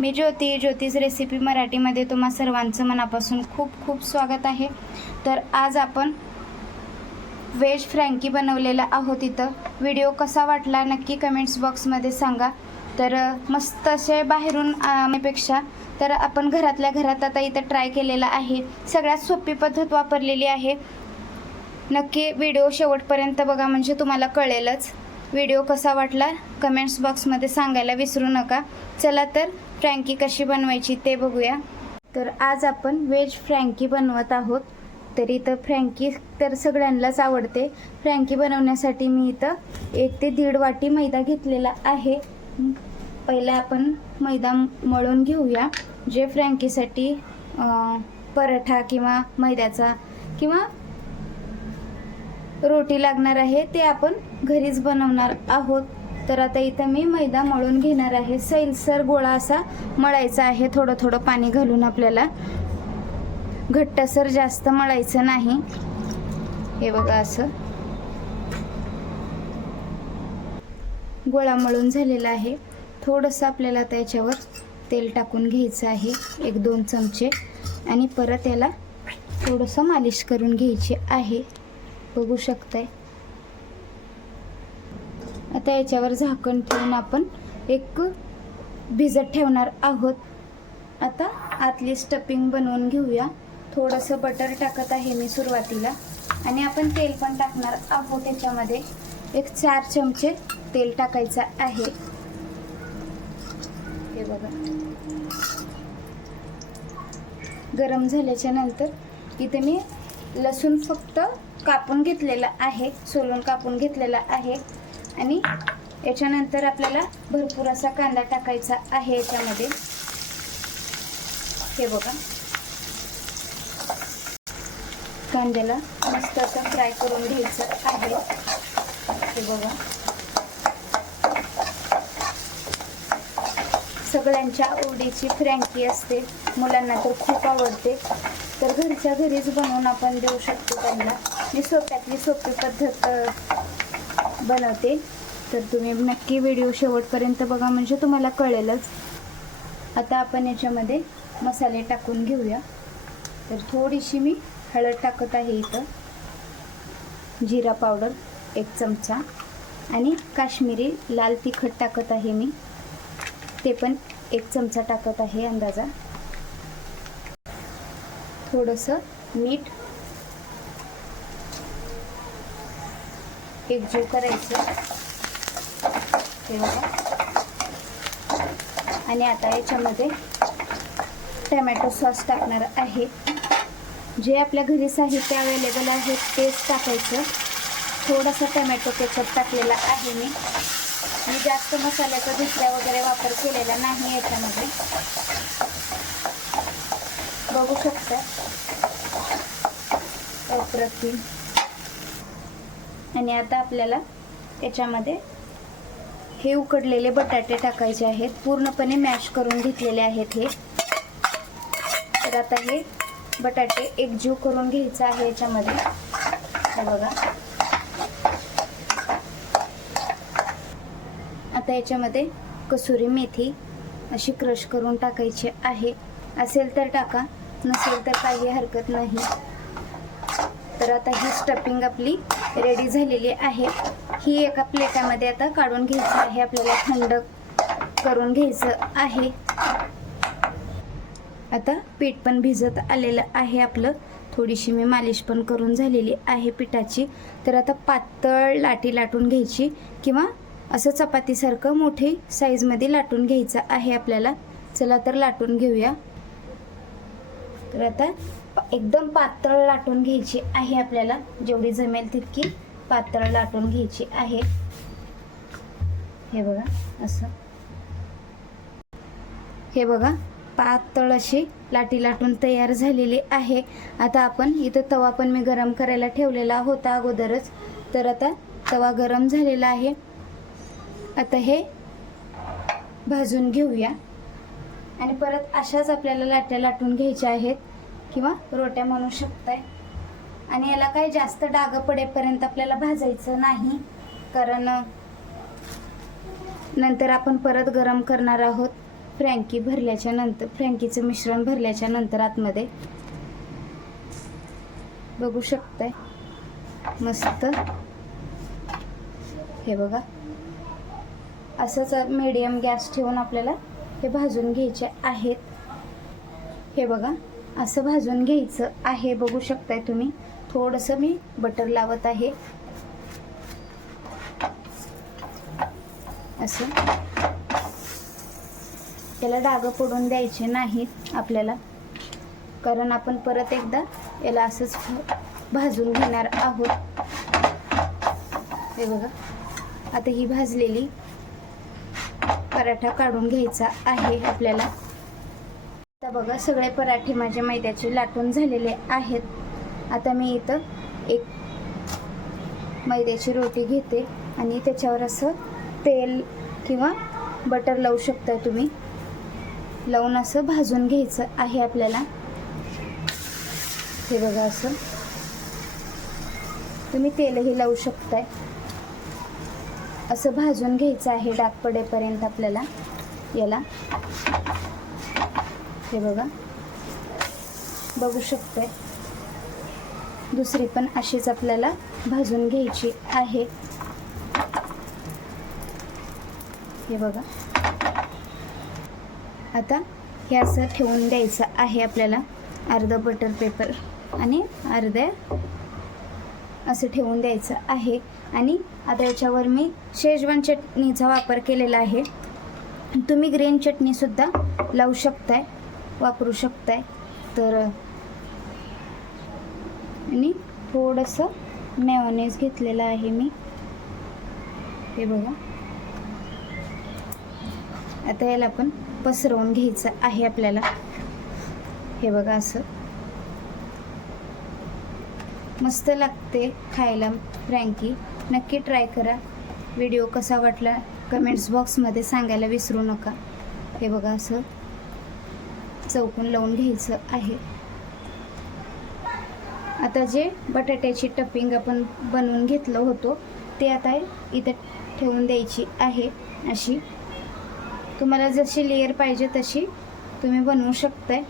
मी ज्योती ज्योतिष रेसिपी मराठीमध्ये तुम्हा सर्वांचं मनापासून खूप खूप स्वागत आहे. तर आज आपण व्हेज फ्रँकी बनवलेला आहोत इथं. व्हिडिओ कसा वाटला नक्की कमेंट्स बॉक्समध्ये सांगा. तर मस्त असे बाहेरून पेक्षा तर आपण घरातल्या घरात आता इथं ट्राय केलेला आहे. सगळ्यात सोपी पद्धत वापरलेली आहे. नक्की व्हिडिओ शेवटपर्यंत बघा म्हणजे तुम्हाला कळेलच. व्हिडिओ कसा वाटला? कमेंट्स बॉक्समध्ये सांगायला विसरू नका. चला तर फ्रँकी कशी बनवायची ते बघूया. तर आज आपण व्हेज फ्रँकी बनवत आहोत. तर इथं फ्रँकी तर सगळ्यांनाच आवडते. फ्रँकी बनवण्यासाठी मी इथं एक ते दीड वाटी मैदा घेतलेला आहे. पहिला आपण मैदा मळून घेऊया जे फ्रँकीसाठी पराठा किंवा मैद्याचा किंवा रोटी लागणार आहे ते आपण घरीच बनवणार आहोत. तर आता इथं मी मैदा मळून घेणार आहे. सैलसर गोळा असा मळायचा आहे. थोडं थोडं पाणी घालून आपल्याला. घट्टसर जास्त मळायचं नाही. हे बघा असं. गोळा मळून झालेला आहे. थोडंसं आपल्याला आता याच्यावर तेल टाकून घ्यायचं आहे. एक दोन चमचे. आणि परत याला थोडंसं मालिश करून घ्यायची आहे. बघू शकताय. आता याच्यावर झाकण ठेवून आपण एक भिजत ठेवणार आहोत. आता आतली स्टफिंग बनवून घेऊया. थोडंसं बटर टाकत आहे मी सुरुवातीला. आणि आपण तेल पण टाकणार आहोत त्याच्यामध्ये एक चार चमचे तेल टाकायचं आहे. हे बघा. गरम झाल्याच्यानंतर इथे मी लसूण फक्त कापून घेतलेला आहे. सोलून कापून घेतलेला आहे. आणि याच्यानंतर आपल्याला भरपूर असा कांदा टाकायचा आहे याच्यामध्ये. हे बघा. कांद्याला मस्त असं फ्राय करून घ्यायचं आहे. हे बघा. सगळ्यांच्या आवडीची फ्रँकी असते. मुलांना तर खूप आवडते. तर घरच्या घरीच बनवून आपण देऊ शकतो त्यांना. मी सोप्यातली सोपी पद्धत बनवते. तर तुम्ही नक्की व्हिडिओ शेवटपर्यंत बघा म्हणजे तुम्हाला कळेलच. आता आपण याच्यामध्ये मसाले टाकून घेऊया. तर थोडीशी मी हळद टाकत आहे इथं. जिरा पावडर एक चमचा. आणि काश्मीरी लाल तिखट टाकत आहे मी. ते पण एक चमचा टाकत आहे अंदाजा. थोडंसं मीठ एकजीव करायचं. ते बघा. आणि आता याच्यामध्ये टमॅटो सॉस टाकणार आहे. जे आपल्या घरी साहित्य अवेलेबल आहे तेच टाकायचं. थोडासा टमॅटो केचप टाकलेला आहे मी. मी जास्त मसाल्याचा दुसऱ्या वगैरे वापर केलेला नाही याच्यामध्ये. बघू शकता. अप्रतिम. आणि आता आपल्याला याच्यामध्ये हे उकडलेले बटाटे टाकायचे आहेत. पूर्णपणे मॅश करून घेतलेले आहेत हे. तर आता हे बटाटे एकजीव करून घ्यायचं आहे याच्यामध्ये. हे बघा. आता याच्यामध्ये कसुरी मेथी अशी क्रश करून टाकायची आहे. असेल तर टाका नसेल तर काही हरकत नाही. तर आता ही स्टफिंग आपली रेडी झालेली आहे. ही एका प्लेटामध्ये आता काढून घ्यायची आहे. आपल्याला थंड करून घ्यायचं आहे. आता पीठ पण भिजत आलेलं आहे आपलं. थोडीशी मी मालिश पण करून झालेली आहे पिठाची. तर आता पातळ लाटी लाटून घ्यायची किंवा असं चपातीसारखं मोठी साईजमध्ये लाटून घ्यायचं आहे आपल्याला. चला तर लाटून घेऊया. तर आता एकदम पातळ लाटून घ्यायची आहे आपल्याला. जेवढी जमेल तितकी पातळ लाटून घ्यायची आहे. हे बघा असं. हे बघा पातळ अशी लाटी लाटून तयार झालेली आहे. आता आपण इथं तवा पण मी गरम करायला ठेवलेला होता अगोदरच. तर आता तवा गरम झालेला आहे. आता हे भाजून घेऊया. आणि परत अशाच आपल्याला लाट्या लाटून घ्यायच्या आहेत किंवा रोट्या म्हणू शकताय. आणि याला काही जास्त डाग पडेपर्यंत आपल्याला भाजायचं नाही कारण नंतर आपण परत गरम करणार आहोत. फ्रँकी भरल्याच्या नंतर फ्रँकीचं मिश्रण भरल्याच्या नंतर आतमध्ये. बघू शकताय. मस्त. हे बघा. असंच मीडियम गॅस ठेवून आपल्याला हे भाजून घ्यायचे आहेत. हे बघा असं भाजून घ्यायचं आहे. बघू शकताय तुम्ही थोडंसं मी बटर लावत आहे. असं. याला डाग पडून द्यायचे नाहीत आपल्याला. कारण आपण परत एकदा याला असंच भाजून घेणार आहोत. हे बघा आता ही भाजलेली पराठा काढून घ्यायचा आहे आपल्याला. आता बघा सगळे पराठे माझे मैद्याचे लाटून झालेले आहेत. आता मी इथं एक मैद्याची रोटी घेते आणि त्याच्यावर असं तेल किंवा बटर लावू शकता तुम्ही. लावून असं भाजून घ्यायचं आहे आपल्याला. हे बघा असं. तुम्ही तेलही लावू शकताय. असं भाजून घ्यायचं आहे डाग पडेपर्यंत आपल्याला. याला. हे बघा. बघू शकते. दुसरी पण अशीच आपल्याला भाजून घ्यायची आहे. हे बघा. आता हे असं ठेवून द्यायचं आहे आपल्याला. अर्धं बटर पेपर आणि अर्ध्या असं ठेवून द्यायचं आहे. आणि आता याच्यावर मी शेजवान चटणीचा वापर केलेला आहे. तुम्ही ग्रीन चटणीसुद्धा लावू शकताय वापरू शकताय. तर आणि थोडंसं मेयोनेज घेतलेलं आहे मी. हे बघा. आता याला आपण पसरवून घ्यायचं आहे आपल्याला. हे बघा असं. मस्त लागते खायला. फ्रँकी नक्की ट्राय करा. व्हिडिओ कसा वाटला? कमेंट्स बॉक्समध्ये सांगायला विसरू नका. हे बघा असं चौकून लावून घ्यायचं आहे. आता जे बटाट्याची टपिंग आपण बनवून घेतलं होतो ते आता इथं ठेवून द्यायची आहे. अशी तुम्हाला जशी लेअर पाहिजे तशी तुम्ही बनवू शकताय.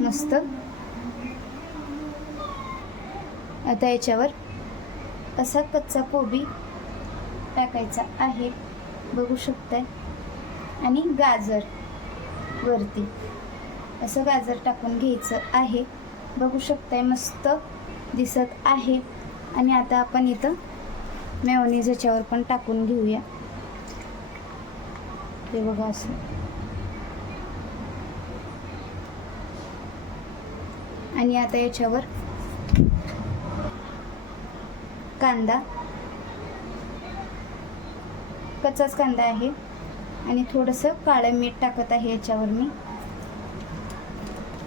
मस्त. आता याच्यावर असा कच्चा कोबी टाकायचा आहे. बघू शकताय. आणि गाजर वरती असं गाजर टाकून घ्यायचं आहे. बघू शकताय मस्त दिसत आहे. आणि आता आपण इथं मेवनीज याच्यावर पण टाकून घेऊया. ते बघा असं. आणि आता याच्यावर कांदा. कच्चाच कांदा आहे. आणि थोडंसं काळं मीठ टाकत आहे याच्यावर मी.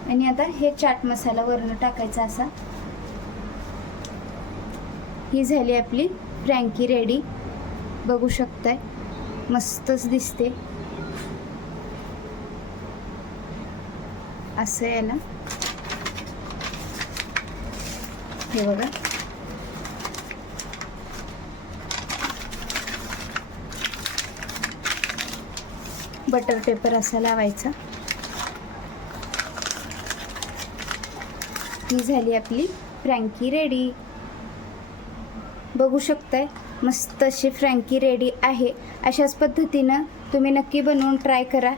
आणि आता हे चाट मसाला वरनं टाकायचा असा. ही झाली आपली फ्रँकी रेडी. बघू शकताय. मस्तच दिसते. असं याला हे बघा. बटर पेपर असा लावायचा. ही झाली आपली फ्रँकी रेडी. बघू शकताय मस्त अशी फ्रँकी रेडी आहे. अशाच पद्धतीनं तुम्ही नक्की बनवून ट्राय करा.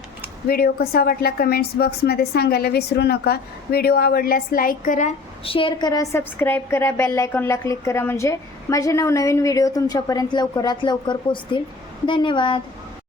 व्हिडिओ कसा वाटला कमेंट्स बॉक्समध्ये सांगायला विसरू नका. व्हिडिओ आवडल्यास लाईक करा शेअर करा सबस्क्राईब करा बेल आयकॉनला क्लिक करा. म्हणजे माझे नवनवीन व्हिडिओ तुमच्यापर्यंत लवकरात लवकर पोचतील. धन्यवाद.